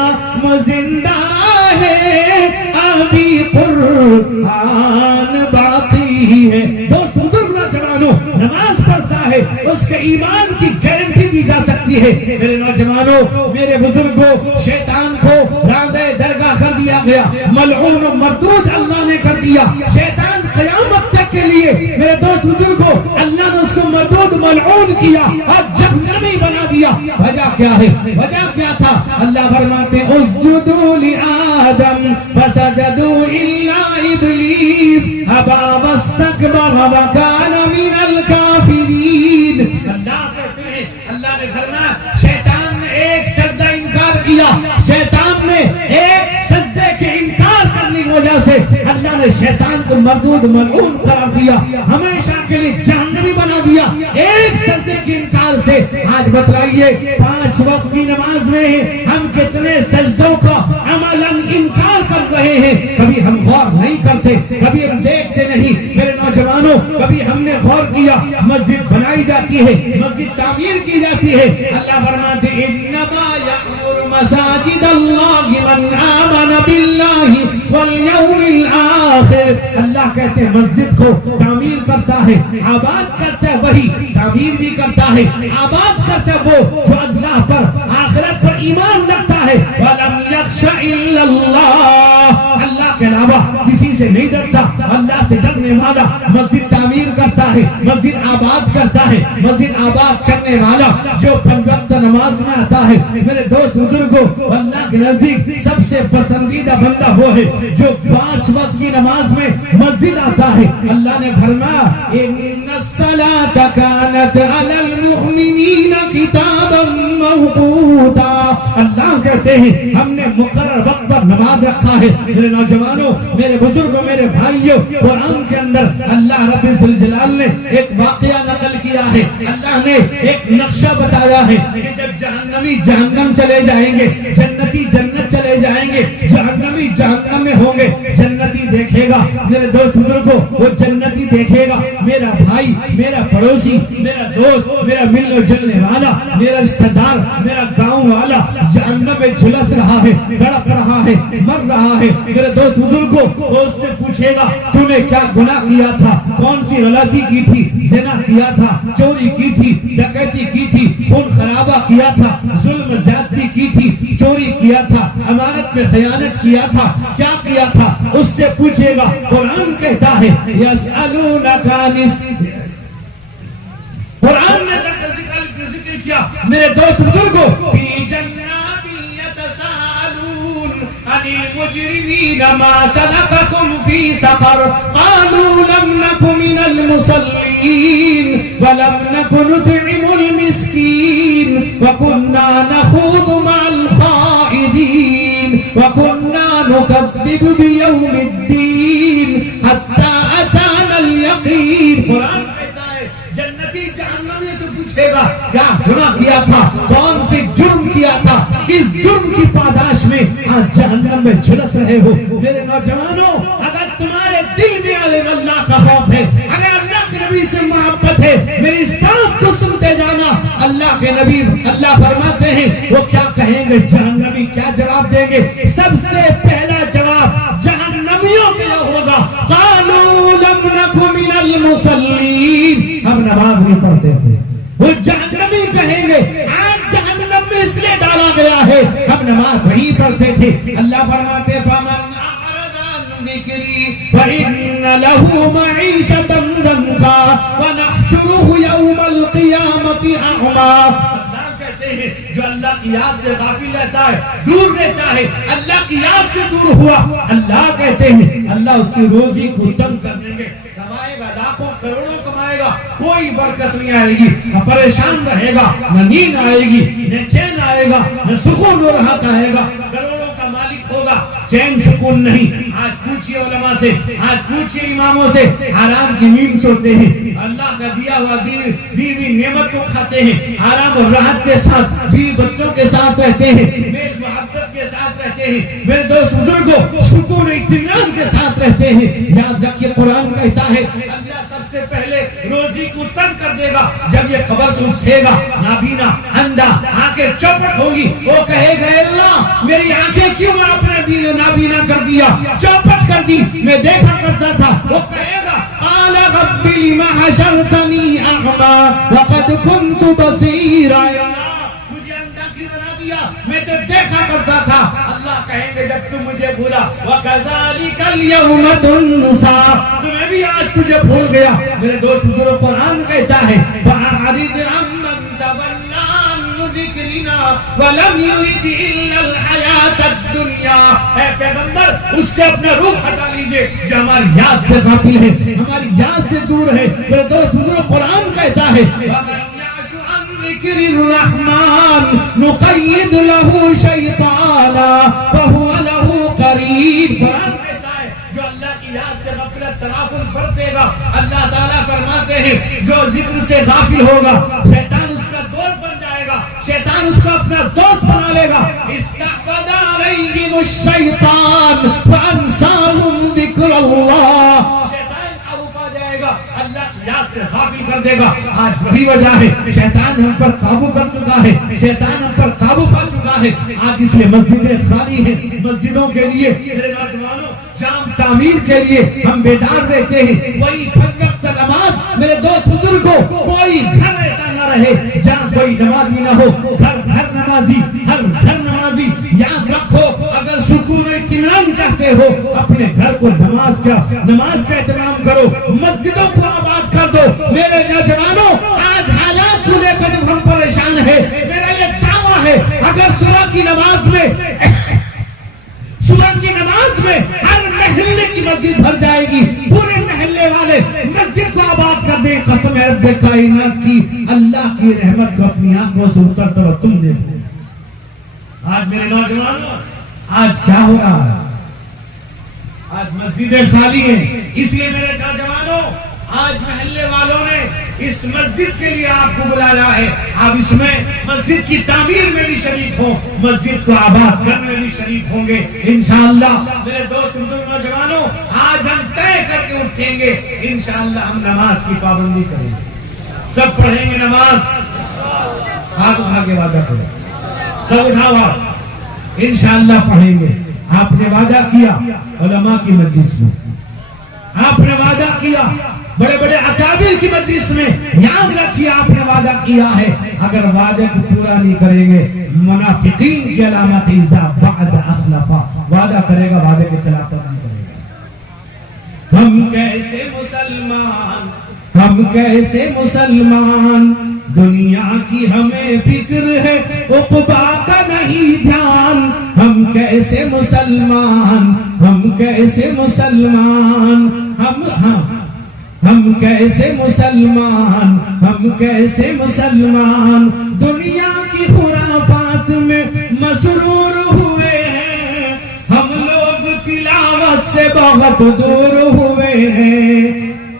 جاتی ہے. میرے نوجوانوں، میرے بزرگوں، شیطان کو راندہ درگاہ کر دیا گیا، ملعون و مردود اللہ نے کر دیا. شیطان قیامت تک کے لیے میرے دوست بزرگوں اللہ نے اس کو مردود ملعون کیا اور جہنمی بنا دیا. وجہ کیا ہے؟ وجہ کیا تھا؟ اللہ فرماتے ہیں اسجدوا لآدم فسجدوا الا ابلیس ابا واستکبر وکان من الکافرین. اللہ کہتے ہیں، اللہ نے فرمایا شیطان نے ایک سجدہ انکار کیا. شیطان نے ایک سجدے کے انکار کرنے کی وجہ سے اللہ نے شیطان کو مردود ملعون قرار دیا، ہمیشہ کے لیے جہنمی بنا دیا ایک سجدے کے انکار سے. آج بتلائیے 5 وقت کی نماز میں ہم کتنے سجدوں کا عملاً انکار کر رہے ہیں. کبھی ہم غور نہیں کرتے، کبھی ہم دیکھتے نہیں. میرے نوجوانوں، کبھی ہم نے غور کیا مسجد بنائی جاتی ہے، مسجد تعمیر کی جاتی ہے. اللہ فرماتے ہیں انما یأمر مساجد اللہ من آمن باللہ والیوم الآخر. اللہ کہتے ہیں مسجد کو تعمیر کرتا ہے، آباد کرتا ہے، وہی تعمیر بھی کرتا ہے، آباد کرتا ہے وہ جو اللہ پر آخرت پر ایمان رکھتا ہے. وَلَمْ يَخْشَ إِلَّا اللَّهِ، اللہ کے علاوہ کسی سے نہیں ڈرتا. اللہ سے ڈرنے والا مسجد تعمیر کرتا ہے، مسجد آباد کرتا ہے. مسجد آباد کرنے والا جو 5 وقت نماز میں آتا ہے. میرے دوست بزرگوں، اللہ کے نزدیک سب سے پسندیدہ بندہ وہ ہے جو 5 وقت کی نماز میں مسجد آتا ہے. اللہ نے فرمایا ان الصلاۃ کانت علی المؤمنین کتابا موقوتا. اللہ کہتے ہیں ہم نے مقرر وقت پر نماز رکھا ہے. میرے نوجوانوں، میرے بزرگوں، میرے بھائیوں، قرآن کے اندر اللہ رب الجلال نے ایک واقعہ نقل کیا ہے. اللہ نے ایک نقشہ بتایا ہے کہ جب جہنمی جہنم چلے جائیں گے، جنتی جنت چلے جائیں گے، جہنمی جہنم میں ہوں گے. جنتی دیکھے گا، میرے دوست بزرگوں، وہ جنتی دیکھے گا میرا بھائی، میرا پڑوسی، میرا دوست، میرا ملنے جلنے والا، میرا رشتہ دار، میرا گاؤں والا جہنم میں جھلس رہا ہے، تڑپ رہا ہے، مر رہا ہے. میرے دوست بزرگوں، وہ اس سے پوچھے گا تو نے کیا گناہ کیا تھا، کون سی غلطی کی تھی؟ زنا کیا تھا، چوری کی تھی، ڈکیتی کی تھی، خون خرابہ کیا تھا، ظلم زیادتی کی تھی، چوری کیا تھا، امانت میں خیانت کیا تھا، کیا کیا تھا؟ اس سے پوچھے گا. قرآن کہتا ہے یسألونک عن، قرآن نے ذکر کیا میرے دوست بزرگوں فی جنات یتساءلون عن المجرمین ما سلککم فی سقر قالوا لم نک من المصلین ولم نک نطعم المسکین وکننا نخوض مع الخائضین وکننا نکذب بیوم الدین حتی اتانا الیقین. قرآن کہتا ہے جنتی جہنمی سے پوچھے گا کیا گناہ کیا تھا، کون سی جرم کیا تھا، کس جرم کی پاداش میں آج جہنم میں جھلس رہے ہو. میرے نوجوانوں، اگر تمہارے دل میں عالم اللہ کا خوف ہے، اگر اللہ کے نبی سے محبت ہے، میری اس بات کو سنتے جانا. اللہ کے نبی اللہ فرماتے ہیں وہ کیا کہیں گے، جہنمی کیا جواب دیں گے؟ سب سے پہلا جواب جہنمیوں کے لیے ہوگا قالوا لم نک من المصلین، ہم نماز نہیں پڑھتے تھے. وہ جہنمی کہیں گے آج جہنم میں اس لیے ڈالا گیا ہے ہم نماز نہیں پڑھتے تھے. اللہ فرماتے فمن اعرض عن ذکری فإن له معیشة ضنکا ونحشره یوم القیامة اعمی. جو اللہ کی یاد سے غافل رہتا ہے، دور رہتا ہے، اللہ کی یاد سے دور ہوا، اللہ کہتے ہیں اللہ اس کی روزی کو تنگ کر دیں گے. کمائے گا، لاکھوں کروڑوں کمائے گا، کوئی برکت نہیں آئے گی، پریشان رہے گا، نہ نیند آئے گی، نہ چین آئے گا، نہ سکون و راحت آئے گا. کروڑوں کا مالک ہوگا، چین سکون نہیں. آج پوچھئے علماء سے، آج پوچھئے اماموں سے، آرام کی نیند سوتے ہیں، اللہ کا دیا ہوا بیوی نعمت کو کھاتے ہیں، آرام اور راحت کے ساتھ بیوی بچوں کے ساتھ رہتے ہیں، میل محبت کے ساتھ رہتے ہیں. میرے دوست بزرگوں، سکون اطمینان کے ساتھ رہتے ہیں. یاد رکھیے قرآن کہتا ہے اللہ سب سے پہلے روزی کو تنگ کر دے گا. جب یہ قبر سے اٹھے گا، نابینا، اندھا، آنکھیں چوپٹ ہوگی، وہ کہے گا اللہ میری آنکھیں کیوں آپ نے نابینا کر دیا، چوپٹ کر دی، میں دیکھا کرتا تھا. وہ کہے گا قال رب لم حشرتنی اعمی وقد كنت بصیرا. ناچی بنا دیا، میں تو دیکھا کرتا تھا. اللہ کہیں گے جب تم مجھے بھولا وَكَذَلِكَ الْيَوْمَ تُنْسَى، تمہیں بھی آج تجھے بھول گیا. میرے دوست بزرگ قرآن کہتا ہے وَأَعْرِضْ عَمَّنْ تَوَلَّىٰ عَن ذِكْرِنَا وَلَمْ يُرِدْ إِلَّا الْحَيَاةَ الدُّنْيَا. اے پیغمبر اس سے اپنا روح ہٹا لیجئے جو ہماری یاد سے غافل ہے، ہماری یاد سے دور ہے. میرے دوست بزرگ قرآن کہتا ہے وَمَنْ يَعْشُ عَن ذِكْرِ الرَّحْمَٰنِ نُقَيِّضْ لَهُ شَيْطَانًا فَهُوَ لَهُ قَرِينٌ. قرآن کہتا ہے جو اللہ کی یاد سے غفلت تغافل برتے گا، اللہ تعالیٰ فرماتے ہیں جو ذکر سے غافل ہوگا شیطان اس کا دوست بن جائے گا، شیطان اس کو اپنا دوست بنا لے گا. استحوذ علیہم الشیطان فانساہم ذکر اللہ. شیطان قابو پا جائے گا، اللہ کی یاد سے غافل کر دے گا. آج وہی وجہ ہے شیطان ہم پر قابو کر چکا ہے، شیطان ہم پر قابو پا چکا ہے. آج اس لیے مسجدیں خالی ہیں. مسجدوں کے لیے میرے نوجوانوں جام تعمیر کے لیے ہم بیدار رہتے ہیں. وہی پنج وقت نماز میرے دوست بزرگوں کوئی گھر ایسا نہ رہے جہاں کوئی نمازی نہ ہو. گھر گھر نمازی، ہر گھر نمازی. یاد رکھو اگر سکون و اطمینان چاہتے ہو اپنے گھر کو نماز کا اہتمام کرو، مسجدوں کو آباد کر دو. میرے نوجوانوں آج حالات کو لے کر جب ہم پریشان ہیں، میرا یہ دعویٰ ہے اگر صبح کی نماز میں ہر محلے کی مسجد بھر جائے گی، پورے محلے والے مسجد کو آباد کر دیں، قسم ہے رب کائنات کی اللہ کی رحمت کو اپنی آنکھوں سے اترتا ہوا تم دیکھو. آج میرے نوجوانوں آج کیا ہو رہا ہے؟ آج مسجدیں خالی ہیں. اس لیے میرے نوجوانوں آج محلے والوں نے اس مسجد کے لیے آپ کو بلایا ہے. آپ اس میں مسجد کی تعمیر میں بھی شریک ہوں، مسجد کو آباد کرنے میں بھی شریک ہوں گے انشاءاللہ. میرے دوست نوجوانوں آج ہم طے کر کے اٹھیں گے انشاءاللہ ہم نماز کی پابندی کریں گے، سب پڑھیں گے نماز. ہاتھ اٹھا کے وعدہ کرو، سب اٹھاوا انشاءاللہ پڑھیں گے. آپ نے وعدہ کیا علماء کی مجلس میں، آپ نے وعدہ کیا بڑے بڑے اکابر کی مجلس میں، یاد رکھیے آپ نے وعدہ کیا ہے. اگر وعدے کو پورا نہیں کریں گے منافقین کی علامت اذا بعد اخلفا، وعدہ کرے گا وعدے کے خلاف نہیں کرے گا. ہم کیسے مسلمان دنیا کی ہمیں فکر ہے عقبا کا نہیں دھیان. ہم کیسے مسلمان ہم کیسے مسلمان ہم کیسے مسلمان دنیا کی خرافات میں مسرور ہوئے ہیں. ہم لوگ تلاوت سے بہت دور ہوئے ہیں.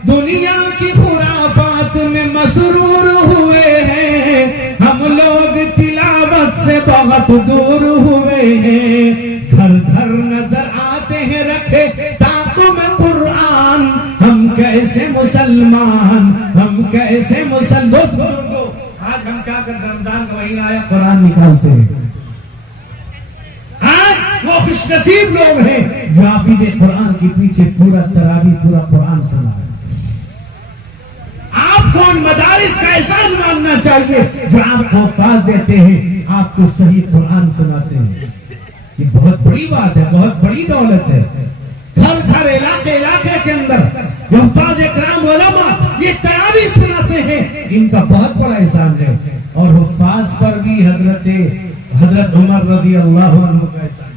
دنیا کی خرافات میں مسرور ہوئے ہیں. ہم لوگ تلاوت سے بہت دور ہوئے ہیں. گھر گھر نظر آتے ہیں رکھے طاقوں میں قرآن. ہم کیسے مسلمان دوست بزرگوں آج ہم کیا کرتے ہیں؟ رمضان کا مہینہ آیا قرآن نکالتے ہیں. آج وہ خوش نصیب لوگ ہیں جو حافظ قرآن کے پیچھے پورا تراویح پورا قرآن سنا ہے. آپ کو ان مدارس کا احسان ماننا چاہیے جو آپ کو حفاظ دیتے ہیں، آپ کو صحیح قرآن سناتے ہیں. یہ بہت بڑی بات ہے، بہت بڑی دولت ہے. گھر گھر علاقے کے اندر جو حفاظ اکرام علماء یہ تراویح سناتے ہیں، ان کا بہت بڑا احسان ہے. اور حفاظ پر بھی حضرت عمر رضی اللہ عنہ کا احسان.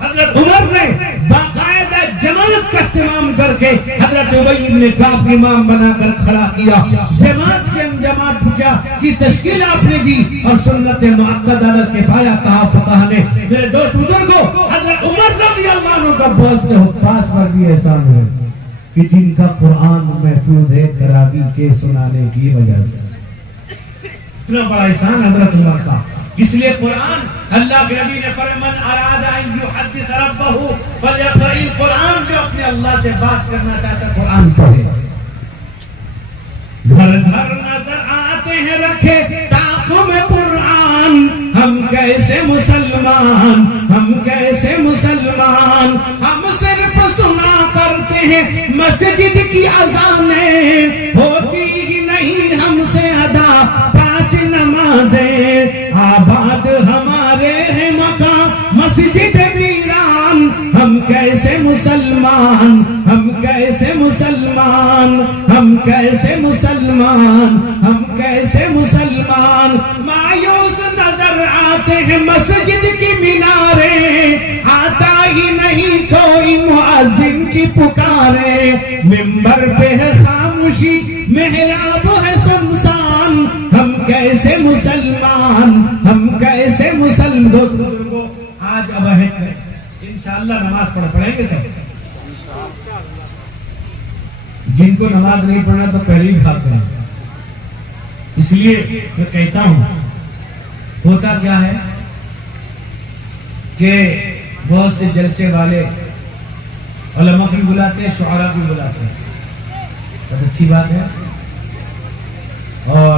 حضرت عمر نے باقاعدہ جماعت کا اہتمام کر کے حضرت ابی ابن کعب کو امام بنا کر کھڑا کیا. جماعت کی تشکیل آپ نے دی اور سنت مؤکدہ علی الکفایہ کہا فقہ نے. میرے دوست بزرگوں حضرت عمر رضی اللہ عنہ کا بہت سے حفاظ پر بھی احسان ہے کہ جن کا قرآن محفوظ ہے تراویح کے سنانے کی وجہ سے. اتنا بڑا احسان حضرت عمر کا. اس لیے قرآن اللہ کے نبی نے فرمایا من اراد ان یحدث ربہ فلیقرأ القرآن. جو اپنے اللہ سے بات کرنا چاہتا ہے قرآن پڑھے. گھر گھر نظر آتے ہیں رکھے طاقوں میں قرآن. ہم کیسے مسلمان ہم صرف سنا کرتے ہیں مسجد کی اذانیں ہوتی ہی نہیں ہم سے ادا 5 نمازیں. آباد ہم کیسے مسلمان مایوس نظر آتے ہیں مسجد کی میناریں آتا ہی نہیں کوئی مؤذن کی پکارے منبر پہ ہے خاموشی محراب ہے سنسان ہم کیسے مسلمان ہم کیسے مسلمان دوست بزرگوں آج اب ہے انشاءاللہ نماز پڑھیں گے سب جن کو نماز نہیں پڑھنا تو پہلے ہی بھاگ گئے اس لیے میں کہتا ہوں ہوتا کیا ہے کہ بہت سے جلسے والے علماء بھی بلاتے ہیں شعراء بھی بلاتے ہیں بہت اچھی بات ہے اور